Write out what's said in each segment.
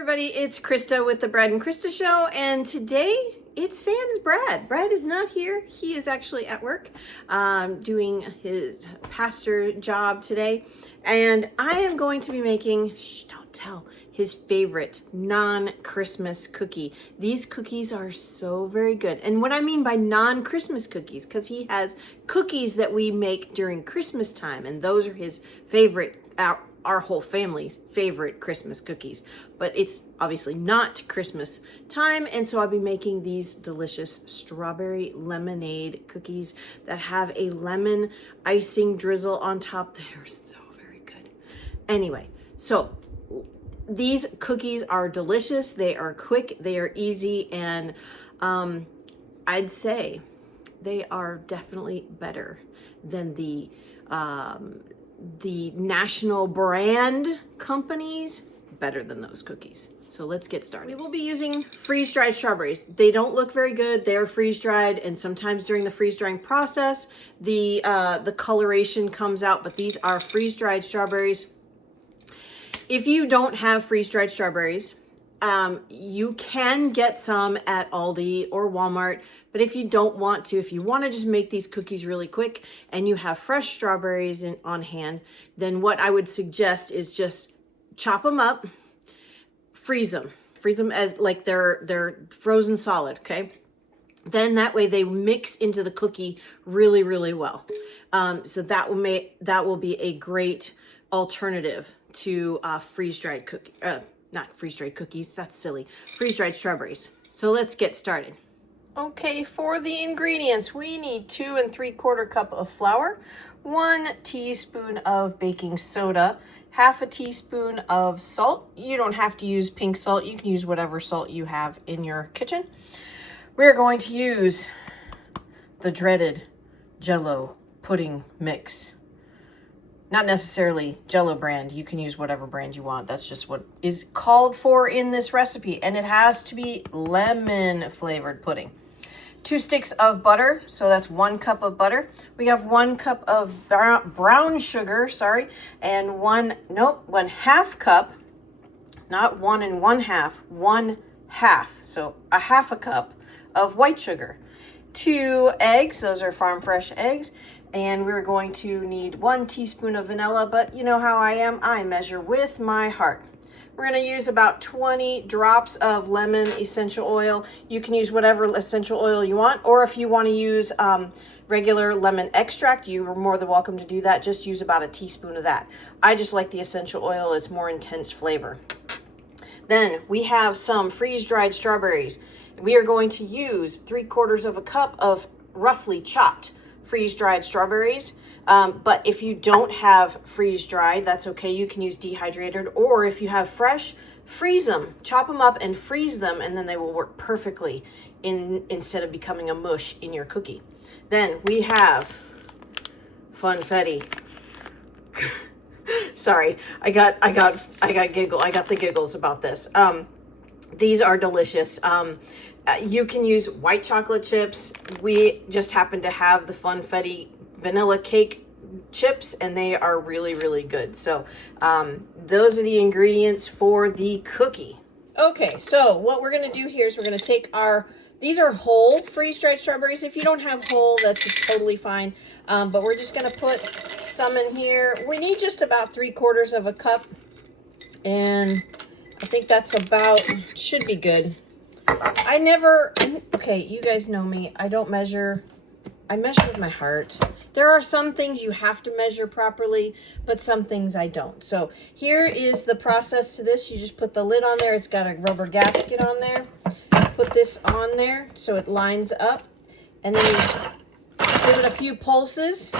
everybody, it's Krista with the Brad and Krista Show, and today it's sans Brad. Brad is not here. He is actually at work doing his pastor job today, and I am going to be making, shh, don't tell, his favorite non-Christmas cookie. These cookies are so very good. And what I mean by non-Christmas cookies, because he has cookies that we make during Christmas time, and those are his favorite, our whole family's favorite Christmas cookies. But it's obviously not Christmas time, and so I'll be making these delicious strawberry lemonade cookies that have a lemon icing drizzle on top. They are so very good. Anyway, so these cookies are delicious, they are quick, they are easy, and I'd say they are definitely better than the national brand companies, better than those cookies. So let's get started. We will be using freeze-dried strawberries. They don't look very good. They're freeze-dried, and sometimes during the freeze-drying process, the coloration comes out, but these are freeze-dried strawberries. If you don't have freeze-dried strawberries, you can get some at Aldi or Walmart, but if you don't want to, if you want to just make these cookies really quick and you have fresh strawberries on hand, then what I would suggest is just chop them up, freeze them as like they're frozen solid, okay? Then that way they mix into the cookie really, really well. So that will be a great alternative to freeze-dried cookie, not freeze-dried cookies, that's silly, freeze-dried strawberries. So let's get started. Okay, for the ingredients, we need 2 3/4 cup of flour, 1 teaspoon of baking soda, half a teaspoon of salt. You don't have to use pink salt. You can use whatever salt you have in your kitchen. We're going to use the dreaded Jell-O pudding mix. Not necessarily Jell-O brand. You can use whatever brand you want. That's just what is called for in this recipe. And it has to be lemon flavored pudding. 2 sticks of butter. So that's 1 cup of butter. We have 1 cup of brown sugar, and 1/2 cup, not 1 1/2, 1/2. So a half a cup of white sugar. 2 eggs. Those are farm fresh eggs. And we're going to need 1 teaspoon of vanilla, but you know how I am, I measure with my heart. We're gonna use about 20 drops of lemon essential oil. You can use whatever essential oil you want, or if you wanna use regular lemon extract, you are more than welcome to do that. Just use about a teaspoon of that. I just like the essential oil, it's more intense flavor. Then we have some freeze-dried strawberries. We are going to use 3/4 cup of roughly chopped freeze-dried strawberries. But if you don't have freeze-dried, that's okay. You can use dehydrated, or if you have fresh, freeze them, chop them up and freeze them, and then they will work perfectly instead of becoming a mush in your cookie. Then we have funfetti. Sorry, I got the giggles about this. These are delicious. You can use white chocolate chips. We just happen to have the funfetti vanilla cake chips, and they are really, really good. So those are the ingredients for the cookie. Okay, so what we're gonna do here is we're gonna take these are whole freeze-dried strawberries. If you don't have whole, that's totally fine. But we're just gonna put some in here. We need just about 3/4 cup, and I think that's should be good. Okay, you guys know me. I measure with my heart. There are some things you have to measure properly, but some things I don't. So here is the process to this. You just put the lid on there. It's got a rubber gasket on there. Put this on there so it lines up, and then you give it a few pulses.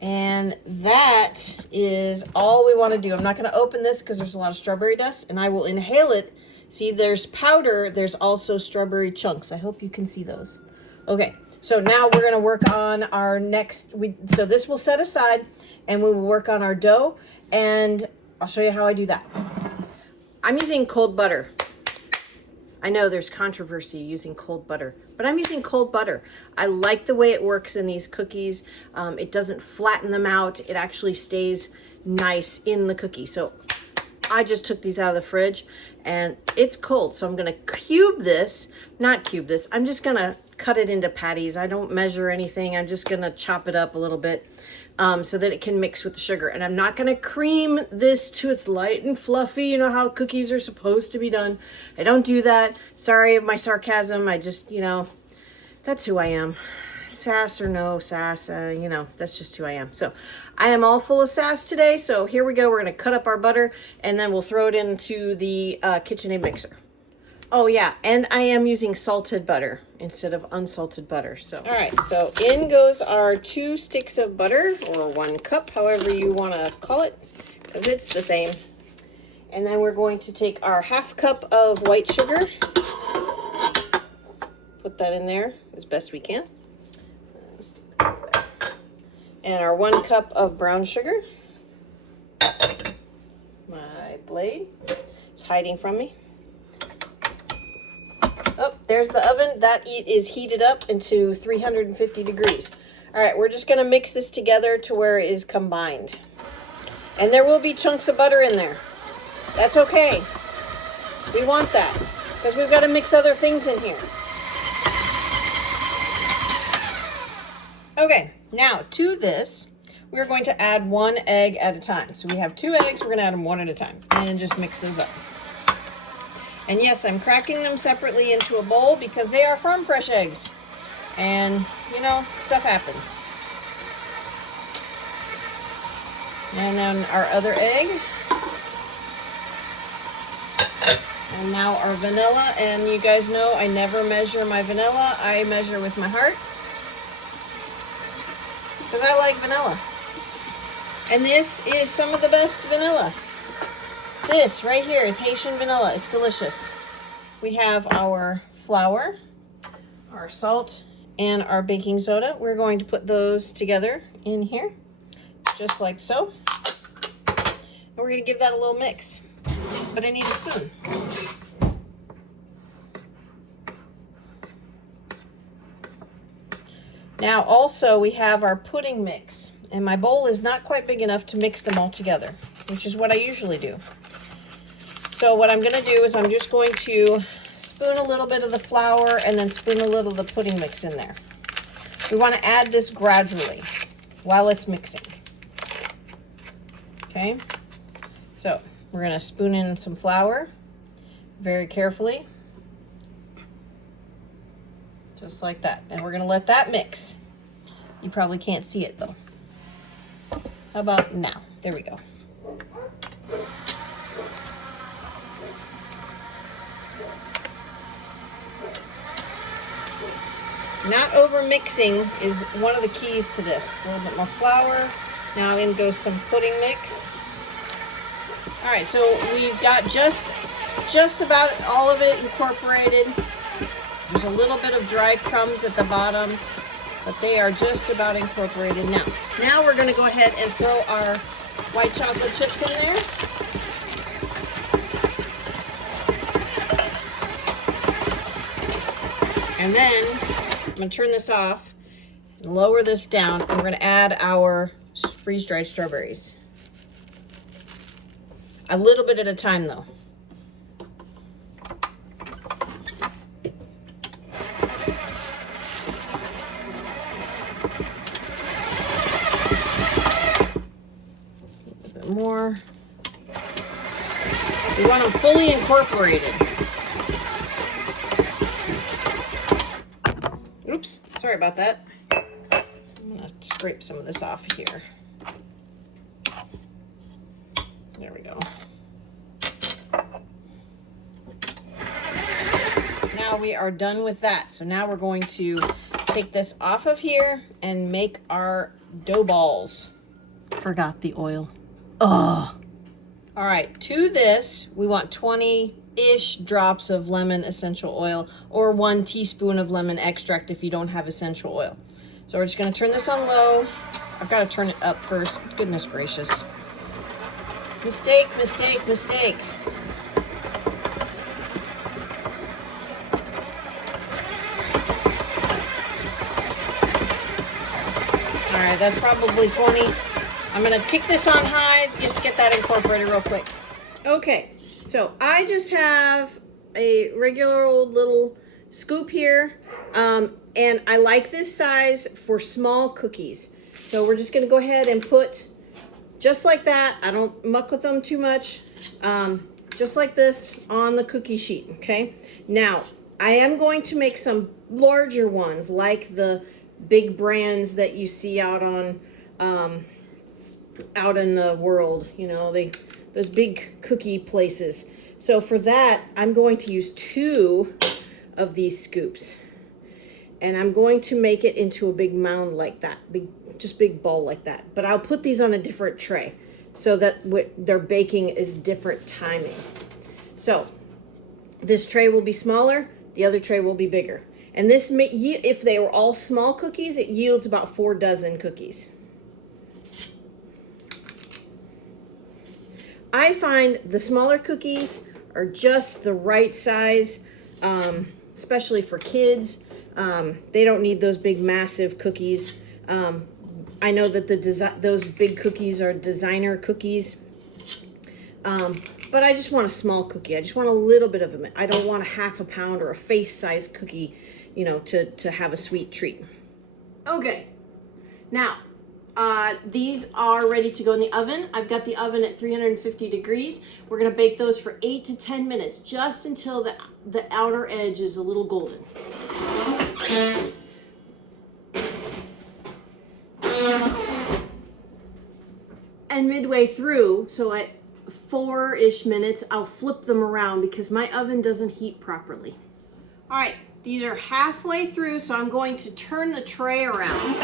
And that is all we want to do. I'm not going to open this because there's a lot of strawberry dust, and I will inhale it. See, there's powder. There's also strawberry chunks. I hope you can see those. Okay, so now we're going to work on our next. So this will set aside, and we will work on our dough, and I'll show you how I do that. I'm using cold butter. I know there's controversy using cold butter, but I'm using cold butter. I like the way it works in these cookies. It doesn't flatten them out. It actually stays nice in the cookie. So I just took these out of the fridge and it's cold. So I'm gonna I'm just gonna cut it into patties. I don't measure anything. I'm just gonna chop it up a little bit so that it can mix with the sugar. And I'm not gonna cream this to it's light and fluffy. You know how cookies are supposed to be done. I don't do that. Sorry of my sarcasm. I just, that's who I am. Sass or no sass, that's just who I am. So I am all full of sass today. So here we go. We're gonna cut up our butter and then we'll throw it into the KitchenAid mixer. Oh yeah, and I am using salted butter instead of unsalted butter. So, all right, so in goes our 2 sticks of butter, or 1 cup, however you want to call it, because it's the same. And then we're going to take our 1/2 cup of white sugar, put that in there as best we can, and our 1 cup of brown sugar. My blade is hiding from me. Oh, there's the oven. That is heated up into 350 degrees. All right, we're just gonna mix this together to where it is combined. And there will be chunks of butter in there. That's okay. We want that because we've got to mix other things in here. Okay, now to this, we're going to add 1 egg at a time. So we have 2 eggs, we're gonna add them 1 at a time and just mix those up. And yes, I'm cracking them separately into a bowl because they are farm fresh eggs. And, stuff happens. And then our other egg. And now our vanilla. And you guys know I never measure my vanilla. I measure with my heart. Because I like vanilla. And this is some of the best vanilla. This right here is Haitian vanilla. It's delicious. We have our flour, our salt, and our baking soda. We're going to put those together in here, just like so. And we're going to give that a little mix. But I need a spoon. Now also we have our pudding mix. And my bowl is not quite big enough to mix them all together, which is what I usually do. So what I'm gonna do is I'm just going to spoon a little bit of the flour and then spoon a little of the pudding mix in there. We wanna add this gradually while it's mixing. Okay, so we're gonna spoon in some flour very carefully. Just like that. And we're gonna let that mix. You probably can't see it though. How about now? There we go. Not over mixing is one of the keys to this. A little bit more flour. Now in goes some pudding mix. All right, so we've got just about all of it incorporated. There's a little bit of dry crumbs at the bottom, but they are just about incorporated now. Now we're gonna go ahead and throw our white chocolate chips in there. And then I'm gonna turn this off and lower this down, and we're gonna add our freeze-dried strawberries. A little bit at a time though. A little bit more. We want them fully incorporated. Oops, sorry about that. I'm gonna scrape some of this off here. There we go. Now we are done with that. So now we're going to take this off of here and make our dough balls. Forgot the oil. Ugh. All right, to this, we want 20-ish drops of lemon essential oil or 1 teaspoon of lemon extract if you don't have essential oil. So we're just gonna turn this on low. I've gotta turn it up first. Goodness gracious. Mistake, mistake, mistake. right, that's probably 20. I'm gonna kick this on high, just get that incorporated real quick. Okay, so I just have a regular old little scoop here, and I like this size for small cookies. So we're just gonna go ahead and put, just like that, I don't muck with them too much, just like this on the cookie sheet, okay? Now, I am going to make some larger ones, like the big brands that you see out on, out in the world, you know, those big cookie places. So for that, I'm going to use 2 of these scoops, and I'm going to make it into a big mound like that, just big ball like that. But I'll put these on a different tray so that what they're baking is different timing. So this tray will be smaller, the other tray will be bigger. And this, if they were all small cookies, it yields about 4 dozen cookies. I find the smaller cookies are just the right size, especially for kids. They don't need those big, massive cookies. I know that those big cookies are designer cookies, but I just want a small cookie. I just want a little bit of them. I don't want a half a pound or a face-sized cookie, you know, to have a sweet treat. Okay, now these are ready to go in the oven. I've got the oven at 350 degrees. We're gonna bake those for 8 to 10 minutes, just until the outer edge is a little golden. And midway through, so at 4-ish minutes, I'll flip them around because my oven doesn't heat properly. All right, these are halfway through, so I'm going to turn the tray around.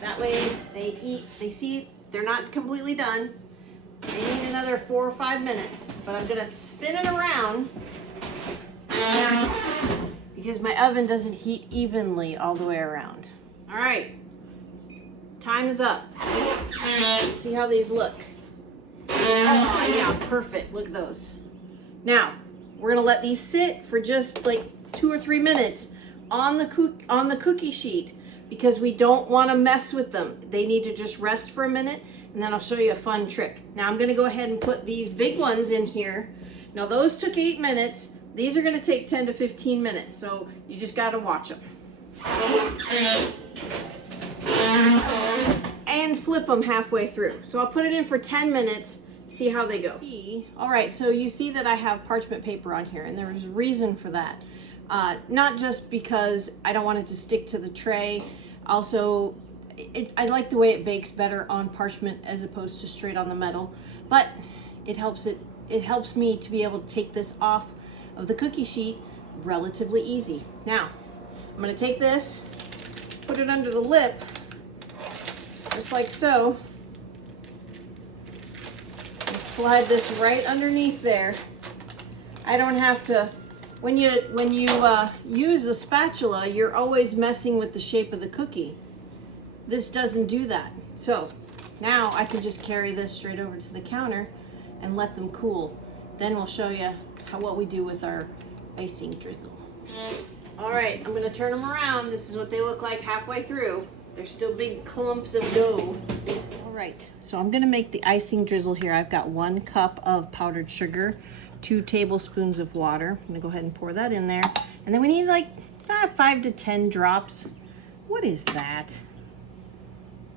That way they see they're not completely done. They need another 4 or 5 minutes, but I'm gonna spin it around because my oven doesn't heat evenly all the way around. All right, time is up. Let's see how these look. Oh yeah, perfect, look at those. Now, we're gonna let these sit for just like 2 or 3 minutes on the cookie sheet because we don't wanna mess with them. They need to just rest for a minute, and then I'll show you a fun trick. Now I'm gonna go ahead and put these big ones in here. Now those took 8 minutes. These are gonna take 10 to 15 minutes, so you just gotta watch them. And flip them halfway through. So I'll put it in for 10 minutes, see how they go. All right, so you see that I have parchment paper on here, and there's a reason for that. Not just because I don't want it to stick to the tray. Also, I like the way it bakes better on parchment as opposed to straight on the metal, but it helps me to be able to take this off of the cookie sheet relatively easy. Now, I'm gonna take this, put it under the lip, just like so, and slide this right underneath there. I don't have to, when you use a spatula, you're always messing with the shape of the cookie. This doesn't do that. So now I can just carry this straight over to the counter and let them cool. Then we'll show you what we do with our icing drizzle. All right, I'm gonna turn them around. This is what they look like halfway through. They're still big clumps of dough. All right, so I'm gonna make the icing drizzle here. I've got 1 cup of powdered sugar, 2 tablespoons of water. I'm gonna go ahead and pour that in there. And then we need like 5 to 10 drops. What is that?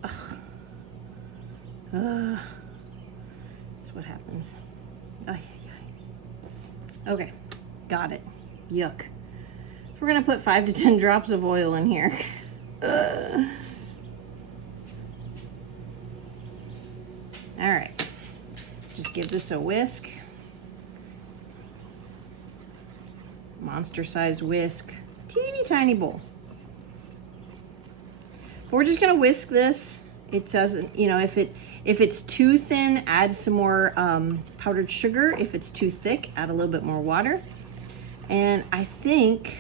Ugh. That's what happens. Okay, got it. Yuck. We're gonna put 5 to 10 drops of oil in here. All right, just give this a whisk. Monster-sized whisk, teeny tiny bowl. We're just gonna whisk this. It doesn't, you know, if it's too thin, add some more powdered sugar. If it's too thick, add a little bit more water. And I think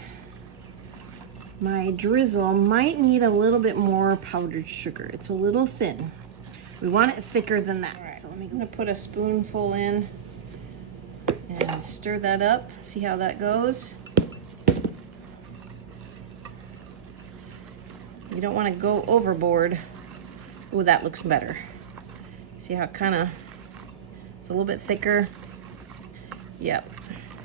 my drizzle might need a little bit more powdered sugar. It's a little thin. We want it thicker than that. Right. So I'm gonna put a spoonful in and stir that up. See how that goes. You don't want to go overboard. Ooh, that looks better. See how it kind of, it's a little bit thicker. Yep,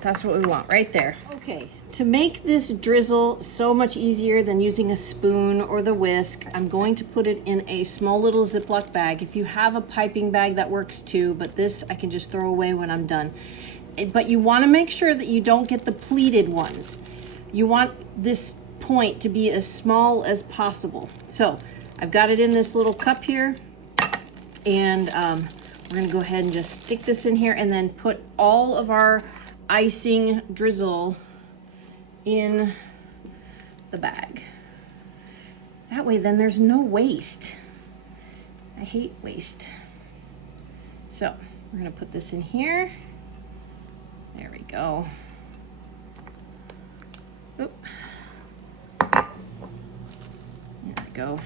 that's what we want right there. Okay, to make this drizzle so much easier than using a spoon or the whisk, I'm going to put it in a small little Ziploc bag. If you have a piping bag, that works too, but this I can just throw away when I'm done. But you want to make sure that you don't get the pleated ones. You want this point to be as small as possible. So I've got it in this little cup here, and we're gonna go ahead and just stick this in here and then put all of our icing drizzle in the bag. That way then there's no waste. I hate waste. So we're gonna put this in here. There we go. Oop. There we go.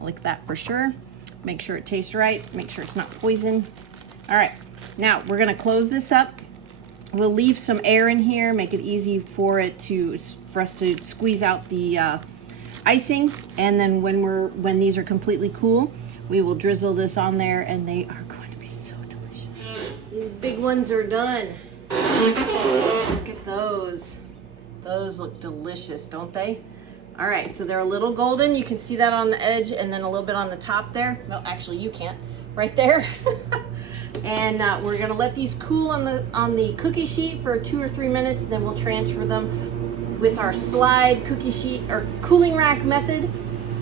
Lick that for sure. Make sure it tastes right. Make sure it's not poison. All right, now we're gonna close this up. We'll leave some air in here, make it easy for us to squeeze out the icing. And then when these are completely cool, we will drizzle this on there, and they are going to be so delicious. These big ones are done. Look at those. Those look delicious, don't they? All right, so they're a little golden. You can see that on the edge and then a little bit on the top there. Well, actually you can't, right there. And we're gonna let these cool on the cookie sheet for 2 or 3 minutes. Then we'll transfer them with our slide cookie sheet or cooling rack method.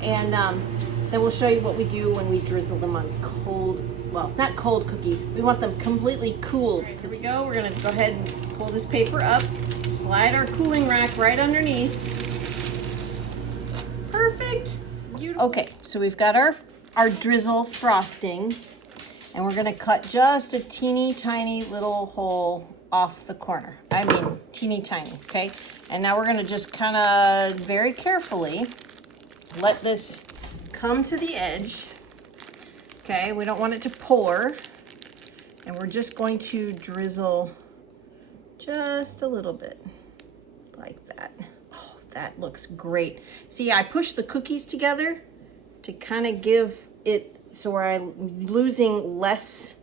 And then we'll show you what we do when we drizzle them on cold, well, not cold cookies. We want them completely cooled. Here we go. We're gonna go ahead and pull this paper up, slide our cooling rack right underneath. Perfect. Beautiful. Okay, so we've got our drizzle frosting, and we're gonna cut just a teeny tiny little hole off the corner. I mean, teeny tiny, okay? And now we're gonna just kind of very carefully let this come to the edge. Okay, we don't want it to pour, and we're just going to drizzle just a little bit like that. Oh, that looks great. See, I pushed the cookies together to kind of give it so I'm losing less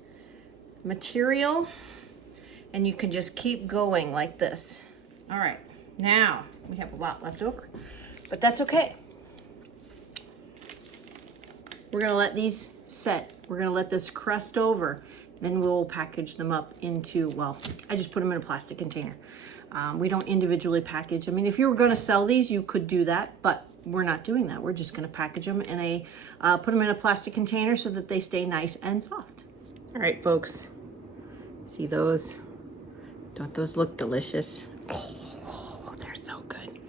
material, and you can just keep going like this. All right, now we have a lot left over, but that's okay. We're gonna let these set. We're gonna let this crust over. Then we'll package them up into, well, I just put them in a plastic container. We don't individually package. I mean, if you were gonna sell these, you could do that, but we're not doing that. We're just gonna package them in put them in a plastic container so that they stay nice and soft. All right, folks, see those? Don't those look delicious? Oh, they're so good.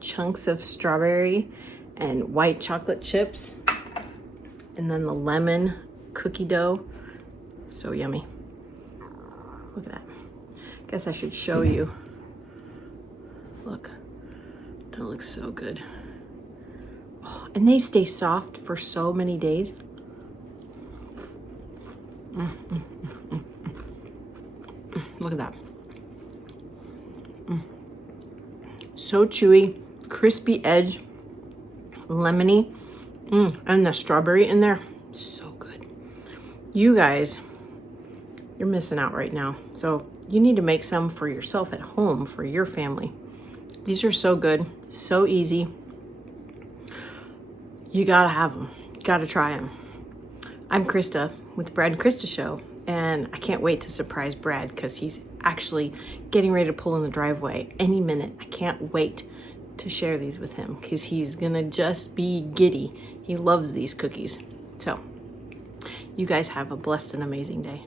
Chunks of strawberry and white chocolate chips. And then the lemon cookie dough. So yummy. Look at that. Guess I should show you. Look, that looks so good. Oh, and they stay soft for so many days. Look at that. So chewy, crispy edge, lemony. And the strawberry in there, so good. You guys, you're missing out right now. So you need to make some for yourself at home, for your family. These are so good, so easy. You gotta have them, gotta try them. I'm Krista with the Brad and Krista Show, and I can't wait to surprise Brad because he's actually getting ready to pull in the driveway any minute. I can't wait to share these with him because he's gonna just be giddy. He loves these cookies. So you guys have a blessed and amazing day.